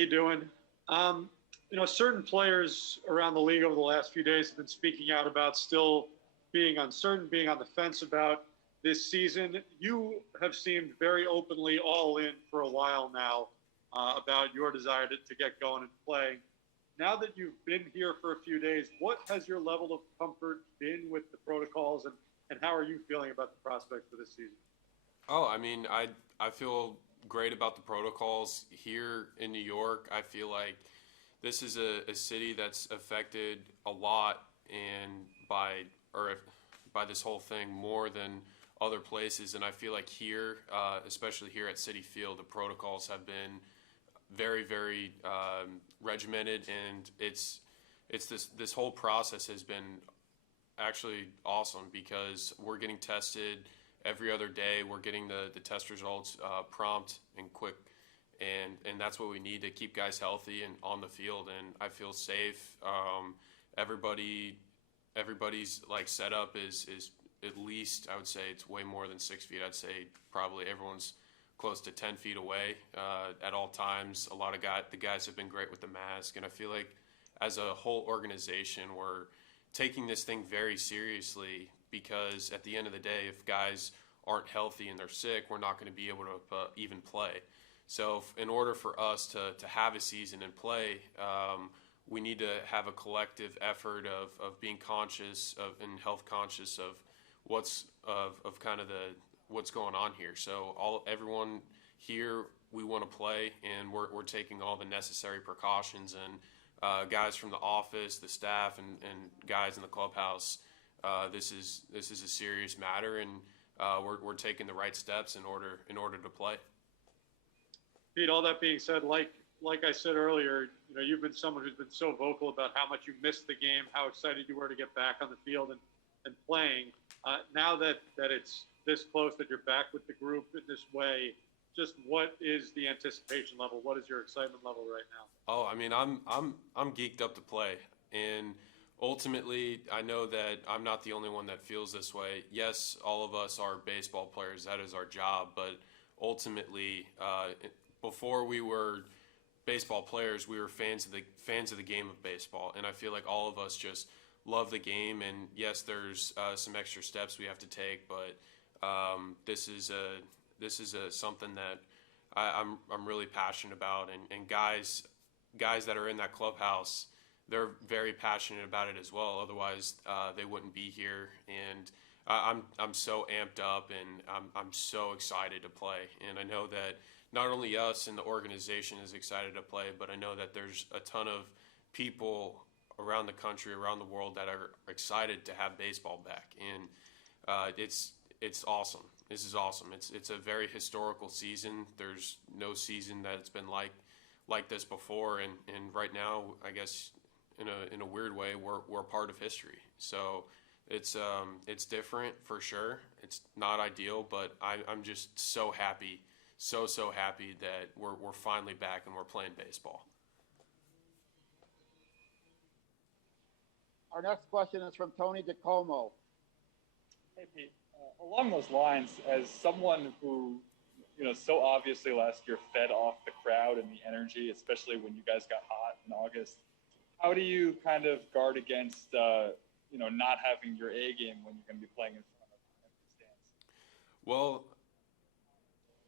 you doing? Um, Certain players around the league over the last few days have been speaking out about still being uncertain, being on the fence about this season. You have seemed very openly all in for a while now about your desire to get going and play. Now that you've been here for a few days, what has your level of comfort been with the protocols, and how are you feeling about the prospects for this season? Oh, I mean, I feel great about the protocols here in New York. I feel like this is a city that's affected a lot and by this whole thing more than other places. And I feel like here, especially here at Citi Field, the protocols have been very regimented, and it's this whole process has been actually awesome because we're getting tested every other day. We're getting the test results prompt and quick, and that's what we need to keep guys healthy and on the field. And I feel safe. Everybody everybody's like setup is at least, I would say it's way more than 6 feet. I'd say probably everyone's close to 10 feet away at all times. A lot of the guys have been great with the mask, and I feel like as a whole organization, we're taking this thing very seriously because at the end of the day, if guys aren't healthy and they're sick, we're not going to be able to even play. So in order for us to have a season and play, we need to have a collective effort of being conscious of and health conscious of what's going on here. So everyone here, we want to play, and we're taking all the necessary precautions. And guys from the office, the staff, and guys in the clubhouse, this is a serious matter, and we're taking the right steps in order to play. Pete, all that being said, like I said earlier, you've been someone who's been so vocal about how much you missed the game, how excited you were to get back on the field and playing. Now that it's this close, that you're back with the group in this way, just what is the anticipation level? What is your excitement level right now? Oh, I mean, I'm geeked up to play, and ultimately, I know that I'm not the only one that feels this way. Yes, all of us are baseball players; that is our job. But ultimately, before we were baseball players, we were fans of the game of baseball, and I feel like all of us just love the game. And yes, there's some extra steps we have to take, but this is something that I'm really passionate about, and guys that are in that clubhouse, they're very passionate about it as well. Otherwise, they wouldn't be here. And I'm so amped up, and I'm so excited to play. And I know that not only us and the organization is excited to play, but I know that there's a ton of people around the country, around the world, that are excited to have baseball back. And it's awesome. This is awesome. It's a very historical season. There's no season that's been like this before, and right now, I guess in a weird way, we're part of history. So it's different for sure. It's not ideal, but I'm just so happy, so happy that we're finally back and we're playing baseball. Our next question is from Tony DeComo. Hey, Pete. Along those lines, as someone who, so obviously last year fed off the crowd and the energy, especially when you guys got hot in August, how do you kind of guard against, not having your A game when you're going to be playing in front of empty stands? Well,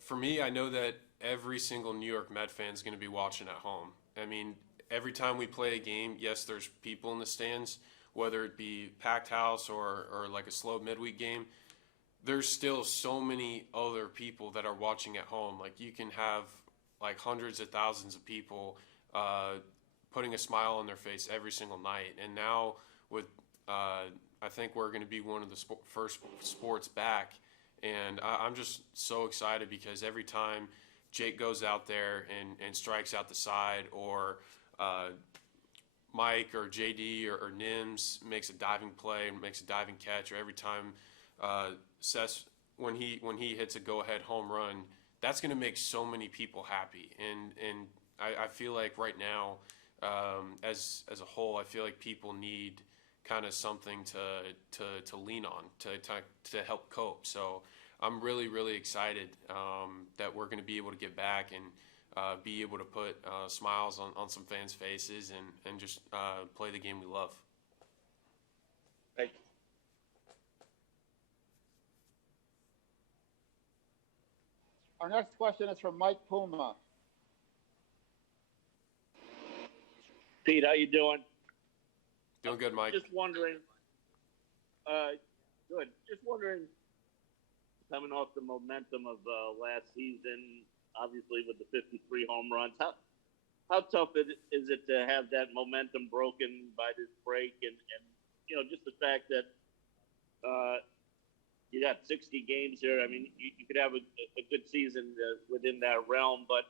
for me, I know that every single New York Met fan is going to be watching at home. I mean, every time we play a game, yes, there's people in the stands, whether it be packed house or like a slow midweek game. There's still so many other people that are watching at home. Like, you can have like hundreds of thousands of people putting a smile on their face every single night. And now with I think we're going to be one of the first sports back, and I'm just so excited because every time Jake goes out there and strikes out the side, or Mike or JD or Nims makes a diving play and makes a diving catch, or every time Ces, when he hits a go-ahead home run, that's going to make so many people happy. And I feel like right now, as a whole, I feel like people need kind of something to lean on to help cope. So I'm really excited that we're going to be able to get back, and be able to put smiles on some fans' faces and just play the game we love. Thank you. Our next question is from Mike Puma. Pete, how you doing? Doing good, Mike. Just wondering. Good. Just wondering, coming off the momentum of last season, obviously with the 53 home runs, how tough is it to have that momentum broken by this break, and just the fact that you got 60 games here. I mean, you could have a good season within that realm, but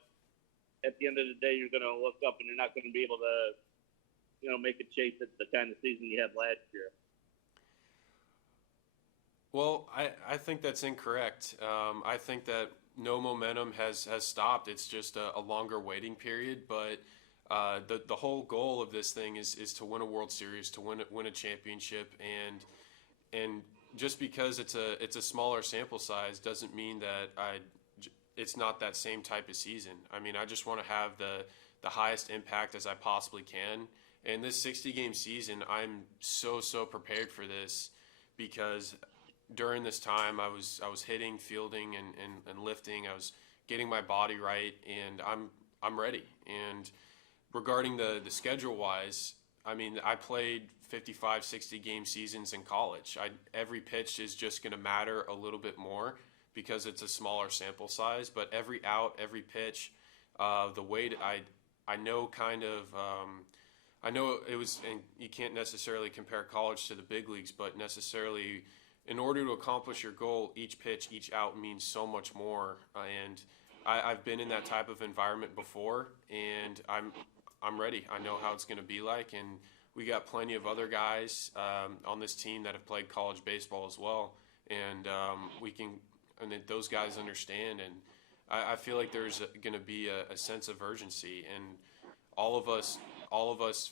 at the end of the day, you're going to look up and you're not going to be able to, make a chase at the kind of season you had last year. Well, I think that's incorrect. I think that no momentum has stopped. It's just a longer waiting period. But the whole goal of this thing is to win a World Series, to win a championship, and just because it's a smaller sample size doesn't mean that it's not that same type of season. I mean, I just want to have the highest impact as I possibly can. And this 60-game season, I'm so prepared for this because during this time I was hitting, fielding, and lifting. I was getting my body right, and I'm ready. And regarding the schedule wise, I mean, I played 55, 60 game seasons in college. Every pitch is just going to matter a little bit more because it's a smaller sample size, but every out, every pitch, the weight, I know kind of, I know it was, and you can't necessarily compare college to the big leagues, but necessarily in order to accomplish your goal, each pitch, each out means so much more. And I've been in that type of environment before, and I'm ready. I know how it's going to be like, and we got plenty of other guys on this team that have played college baseball as well, and those guys understand. And I feel like there's going to be a sense of urgency, and all of us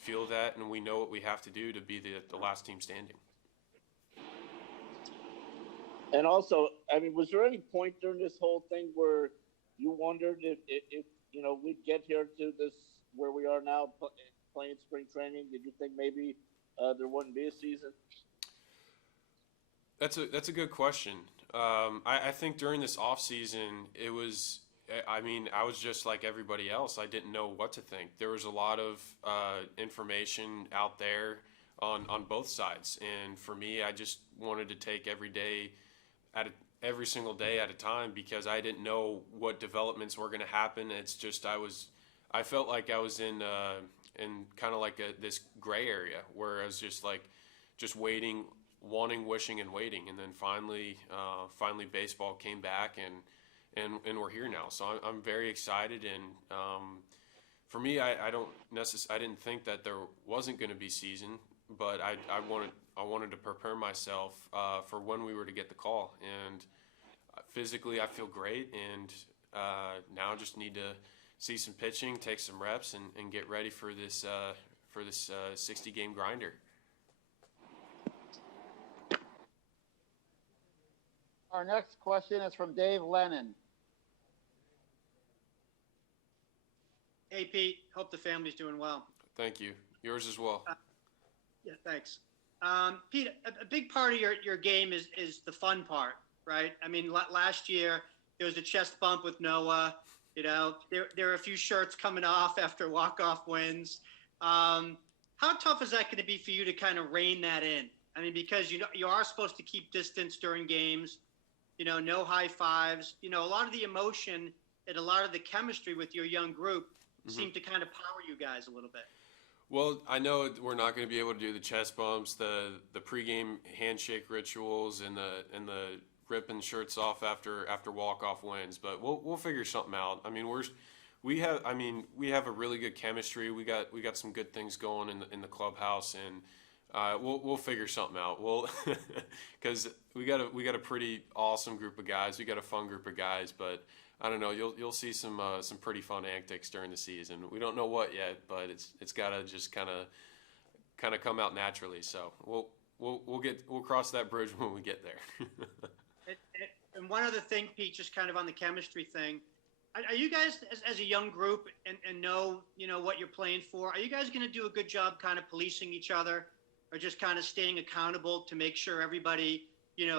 feel that, and we know what we have to do to be the last team standing. And also, I mean, was there any point during this whole thing where you wondered if we'd get here to this where we are now playing spring training? Did you think maybe there wouldn't be a season? That's a good question. I think during this off season, it was. I mean, I was just like everybody else. I didn't know what to think. There was a lot of information out there on both sides, and for me, I just wanted to take every single day at a time because I didn't know what developments were going to happen. It's just I felt like I was in kind of like this gray area where I was just waiting, wanting, wishing, and waiting, and then finally baseball came back and we're here now. So I'm very excited, and for me, I didn't think that there wasn't going to be season, but I wanted to prepare myself for when we were to get the call, and physically I feel great, and now I just need to see some pitching, take some reps, and get ready for this 60-game grinder. Our next question is from Dave Lennon. Hey, Pete. Hope the family's doing well. Thank you. Yours as well. Yeah, thanks. Pete, a big part of your game is the fun part, right? I mean, last year there was a chest bump with Noah. There are a few shirts coming off after walk-off wins. How tough is that going to be for you to kind of rein that in? I mean, because you are supposed to keep distance during games. No high fives. A lot of the emotion and a lot of the chemistry with your young group seem to kind of power you guys a little bit. Well, I know we're not going to be able to do the chest bumps, the pregame handshake rituals, and the ripping shirts off after walk-off wins, but we'll figure something out. I mean, we have a really good chemistry. We got some good things going in the clubhouse, and we'll figure something out. Because we got a pretty awesome group of guys. We got a fun group of guys, but I don't know. You'll see some pretty fun antics during the season. We don't know what yet, but it's got to just kind of come out naturally. So we'll cross that bridge when we get there. And one other thing, Pete, just kind of on the chemistry thing, are you guys, as a young group and know, what you're playing for, are you guys going to do a good job kind of policing each other or just kind of staying accountable to make sure everybody,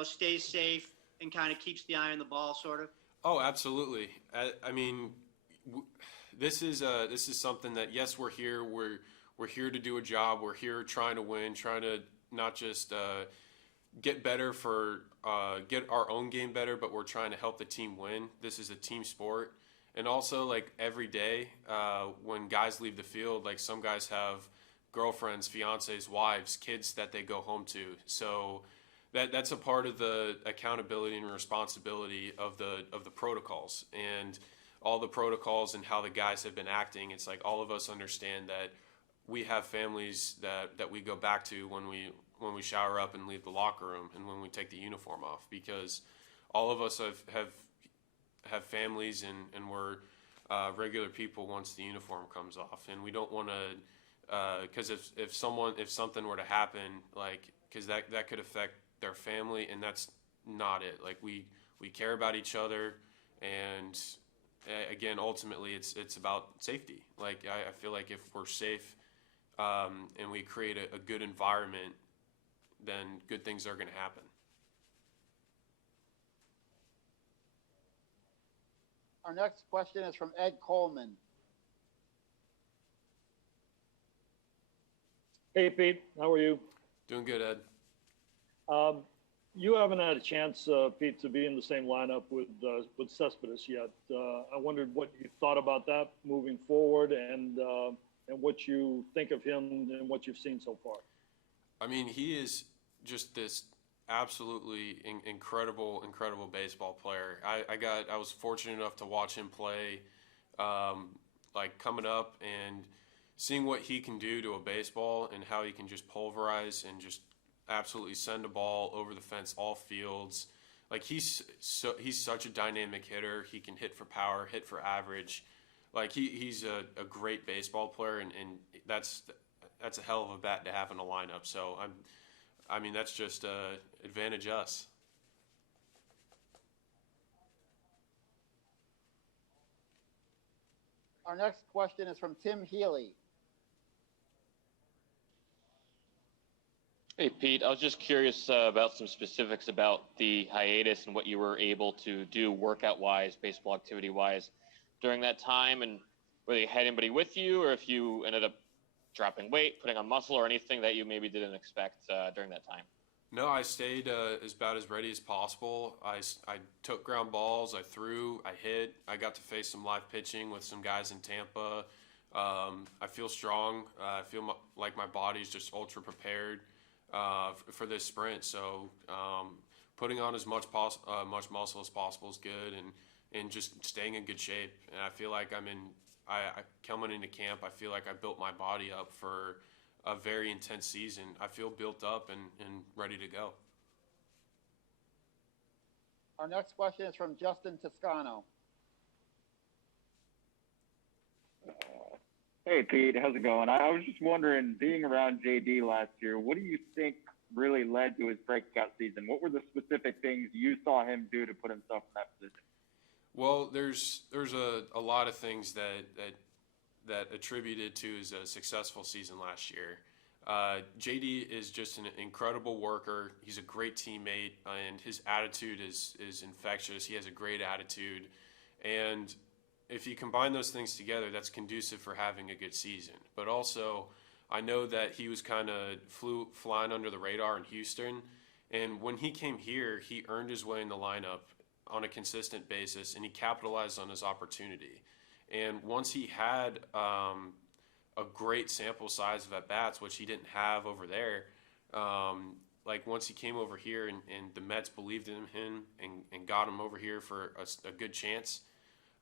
stays safe and kind of keeps the eye on the ball, sort of? Oh, absolutely. I mean, this is something that, yes, we're here. We're here to do a job. We're here trying to win, trying to not just get better get our own game better, but we're trying to help the team win. This is a team sport. And also, like, every day when guys leave the field, like, some guys have girlfriends, fiancés, wives, kids that they go home to. So that's a part of the accountability and responsibility of the protocols and all the protocols and how the guys have been acting. It's like all of us understand that we have families that we go back to when we shower up and leave the locker room and when we take the uniform off, because all of us have families and we're regular people once the uniform comes off, and we don't want to because if something were to happen, like, because that could affect their family, and that's not it. Like, we care about each other, and again, ultimately it's about safety. Like, I feel like if we're safe and we create a good environment, then good things are going to happen. Our next question is from Ed Coleman. Hey, Pete. How are you? Doing good, Ed. You haven't had a chance, Pete, to be in the same lineup with Cespedes yet. I wondered what you thought about that moving forward, and what you think of him and what you've seen so far. I mean, he is just this absolutely incredible baseball player. I was fortunate enough to watch him play, like, coming up and seeing what he can do to a baseball and how he can just pulverize and just absolutely send a ball over the fence, all fields. Like, he's such a dynamic hitter. He can hit for power, hit for average. Like, he's a great baseball player, and that's a hell of a bat to have in a lineup. So I mean, that's just advantage us. Our next question is from Tim Healy. Hey, Pete, I was just curious about some specifics about the hiatus and what you were able to do workout-wise, baseball activity-wise during that time, and whether you had anybody with you or if you ended up dropping weight, putting on muscle, or anything that you maybe didn't expect during that time. No, I stayed about as ready as possible. I took ground balls, I threw, I hit. I got to face some live pitching with some guys in Tampa. I feel strong. I feel like my body's just ultra prepared for this sprint. So putting on as much muscle as possible is good, and just staying in good shape. And I feel like I coming into camp, I feel like I built my body up for a very intense season. I feel built up and ready to go. Our next question is from Justin Toscano. Hey, Pete, how's it going? I was just wondering, being around JD last year, what do you think really led to his breakout season? What were the specific things you saw him do to put himself in that position? Well, there's a lot of things that attributed to his successful season last year. JD is just an incredible worker. He's a great teammate, and his attitude is infectious. He has a great attitude, and if you combine those things together, that's conducive for having a good season. But also, I know that he was kind of flying under the radar in Houston, and when he came here, he earned his way in the lineup on a consistent basis, and he capitalized on his opportunity. And once he had a great sample size of at-bats, which he didn't have over there, like once he came over here and the Mets believed in him and got him over here for a good chance,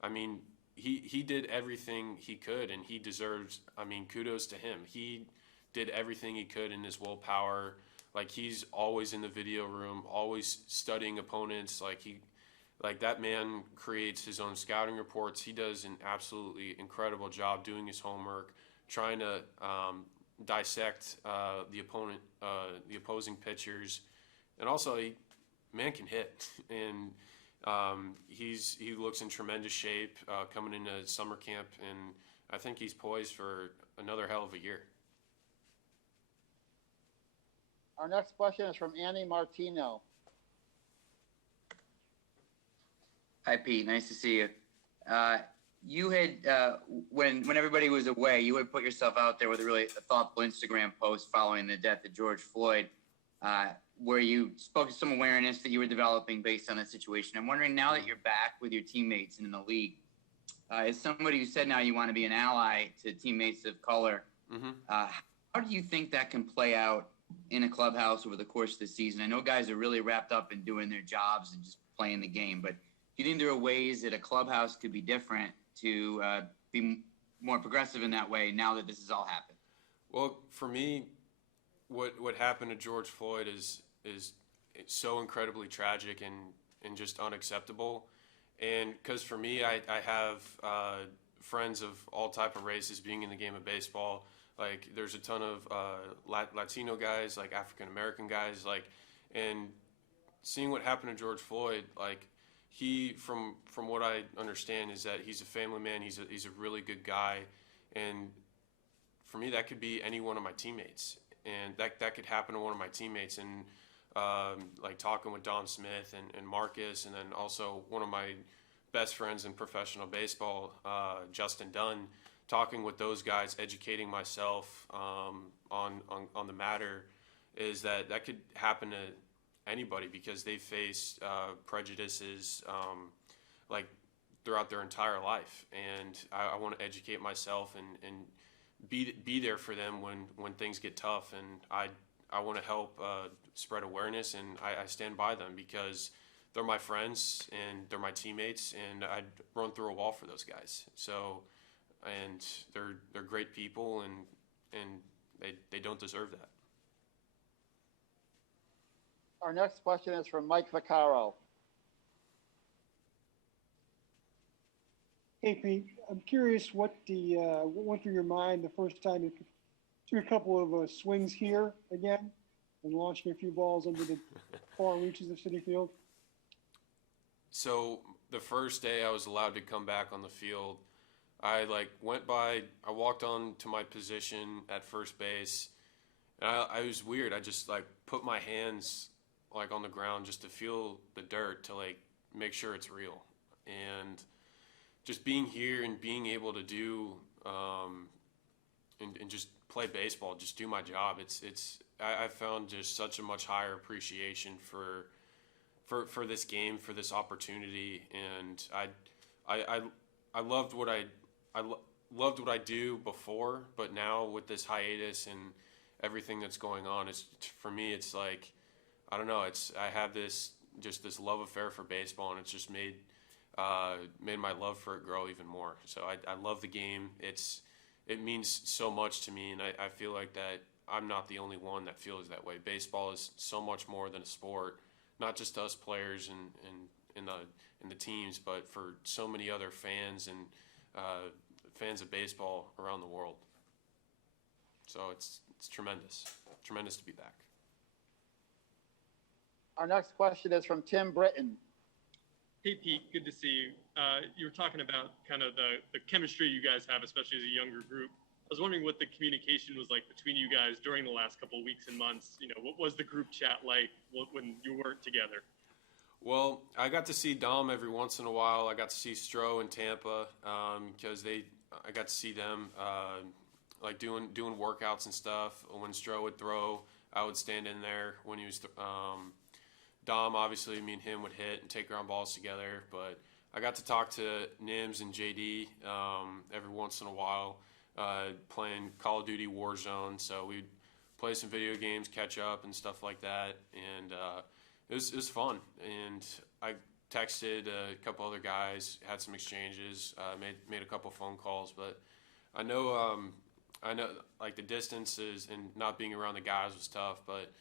I mean, he did everything he could, and he deserves, I mean, kudos to him. He did everything he could in his willpower. Like, he's always in the video room, always studying opponents. Like that man creates his own scouting reports. He does an absolutely incredible job doing his homework, trying to dissect the opposing pitchers, and also man can hit. And he looks in tremendous shape coming into summer camp, and I think he's poised for another hell of a year. Our next question is from Annie Martino. Hi, Pete. Nice to see you. You had, when everybody was away, you had put yourself out there with a thoughtful Instagram post following the death of George Floyd, where you spoke to some awareness that you were developing based on that situation. I'm wondering, now that you're back with your teammates and in the league, as somebody who said now you want to be an ally to teammates of color, how do you think that can play out in a clubhouse over the course of the season? I know guys are really wrapped up in doing their jobs and just playing the game, but do you think there are ways that a clubhouse could be different to be more progressive in that way now that this has all happened? Well, for me, what happened to George Floyd is it's so incredibly tragic and just unacceptable. And because for me, I have friends of all type of races being in the game of baseball. Like, there's a ton of Latino guys, like African American guys, like, and seeing what happened to George Floyd, like, he, from what I understand, is that he's a family man. He's a really good guy, and for me, that could be any one of my teammates, and that could happen to one of my teammates. And like talking with Don Smith and Marcus, and then also one of my best friends in professional baseball, Justin Dunn, talking with those guys, educating myself on the matter, is that could happen to anybody because they face prejudices like throughout their entire life, and I want to educate myself and be there for them when things get tough, and I want to help spread awareness, and I stand by them because they're my friends and they're my teammates, and I'd run through a wall for those guys. So, and they're great people, and they don't deserve that. Our next question is from Mike Vaccaro. Hey, Pete, I'm curious what went through your mind the first time you took a couple of swings here again and launching a few balls into the far reaches of Citi Field? So the first day I was allowed to come back on the field, I walked on to my position at first base, and I was weird. I just put my hands on the ground just to feel the dirt, to make sure it's real. And just being here and being able to do and just play baseball, just do my job. I found just such a much higher appreciation for this game, for this opportunity, and I loved what loved what I do before, but now with this hiatus and everything that's going on, for me it's I don't know, I have this love affair for baseball, and it's just made my love for it grow even more. So I love the game. It means so much to me, and I feel like that I'm not the only one that feels that way. Baseball is so much more than a sport, not just to us players and in the teams, but for so many other fans and fans of baseball around the world. So it's tremendous to be back. Our next question is from Tim Britton. Hey, Pete, good to see you. You were talking about kind of the chemistry you guys have, especially as a younger group. I was wondering what the communication was like between you guys during the last couple of weeks and months. What was the group chat like when you weren't together? Well, I got to see Dom every once in a while. I got to see Stroh in Tampa because I got to see them doing workouts and stuff. When Stroh would throw, I would stand in there. When he was Dom, obviously, me and him would hit and take ground balls together. But I got to talk to Nims and JD every once in a while, playing Call of Duty Warzone. So we'd play some video games, catch up, and stuff like that. And it was fun. And I texted a couple other guys, had some exchanges, made a couple phone calls. But I know the distances and not being around the guys was tough. But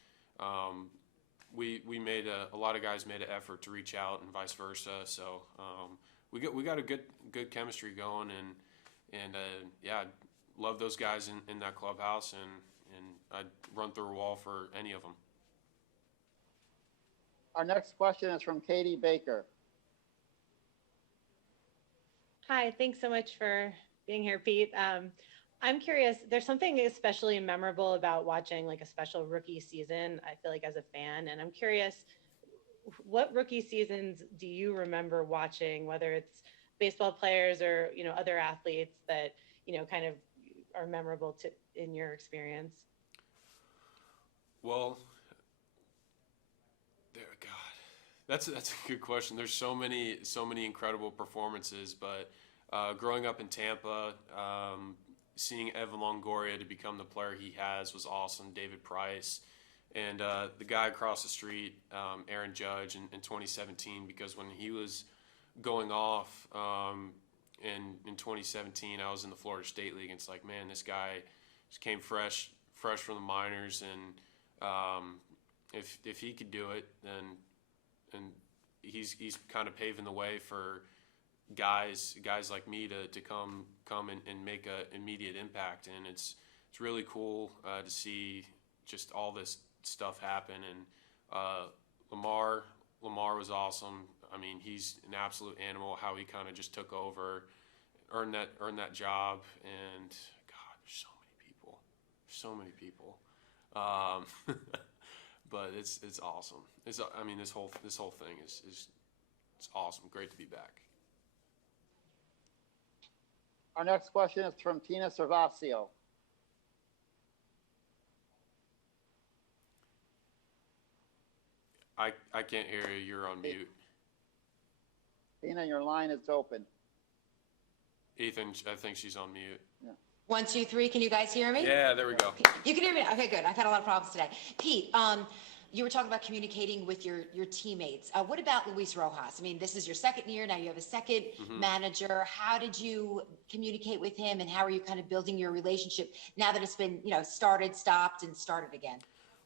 we made a lot of guys made an effort to reach out and vice versa. So we got a good chemistry going, and yeah, love those guys in that clubhouse, and I'd run through a wall for any of them. Our next question is from Katie Baker. Hi, thanks so much for being here, Pete. I'm curious, there's something especially memorable about watching like a special rookie season, I feel like as a fan, and I'm curious, what rookie seasons do you remember watching, whether it's baseball players or, other athletes that, kind of are memorable to in your experience? Well, God, that's a good question. There's so many incredible performances, but growing up in Tampa, seeing Evan Longoria to become the player he has was awesome. David Price, and the guy across the street, Aaron Judge, in 2017, because when he was going off in 2017, I was in the Florida State League, and it's like, man, this guy just came fresh from the minors, and if he could do it, then he's kind of paving the way for guys like me to come and make a immediate impact. And it's really cool to see just all this stuff happen. And Lamar was awesome. I mean, he's an absolute animal. How he kind of just took over, earned that job. And God, there's so many people. But it's awesome. This whole thing is it's awesome. Great to be back. Our next question is from Tina Servasio. I can't hear you. You're on mute. Tina, your line is open. Ethan, I think she's on mute. Yeah. 1, 2, 3. Can you guys hear me? Yeah, there we go. You can hear me. Okay, good. I've had a lot of problems today. Pete, you were talking about communicating with your teammates. What about Luis Rojas? I mean, this is your second year. Now you have a second manager. How did you communicate with him, and how are you kind of building your relationship now that it's been, started, stopped, and started again?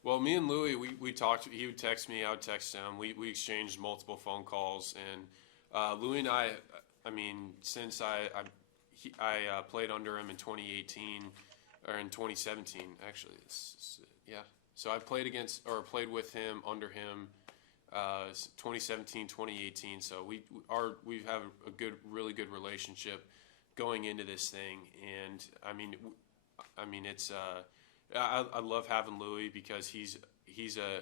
Well, me and Louis, we talked. He would text me. I would text him. We exchanged multiple phone calls. And Louis and I mean, since I played under him in 2018 or in 2017, actually. Yeah. So I played with him under him 2017, 2018. So we have a really good relationship going into this thing. And I mean it's I love having Louis because he's a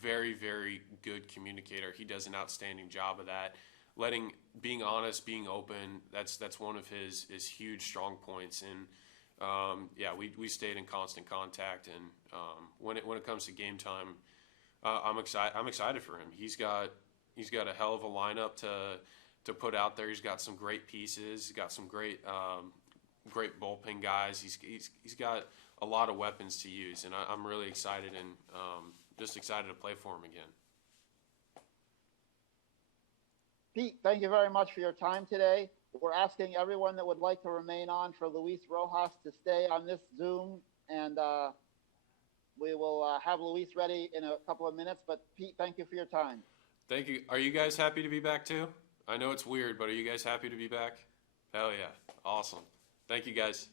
very, very good communicator. He does an outstanding job of that. Being honest, being open, that's one of his huge strong points. And yeah, we stayed in constant contact. And when it comes to game time, I'm excited for him. He's got a hell of a lineup to put out there. He's got some great pieces. He's got some great bullpen guys. He's got a lot of weapons to use, and I'm really excited and just excited to play for him again. Pete, thank you very much for your time today. We're asking everyone that would like to remain on for Luis Rojas to stay on this Zoom, and we will have Luis ready in a couple of minutes. But Pete, thank you for your time. Thank you. Are you guys happy to be back too? I know it's weird, but are you guys happy to be back? Hell yeah. Awesome. Thank you guys.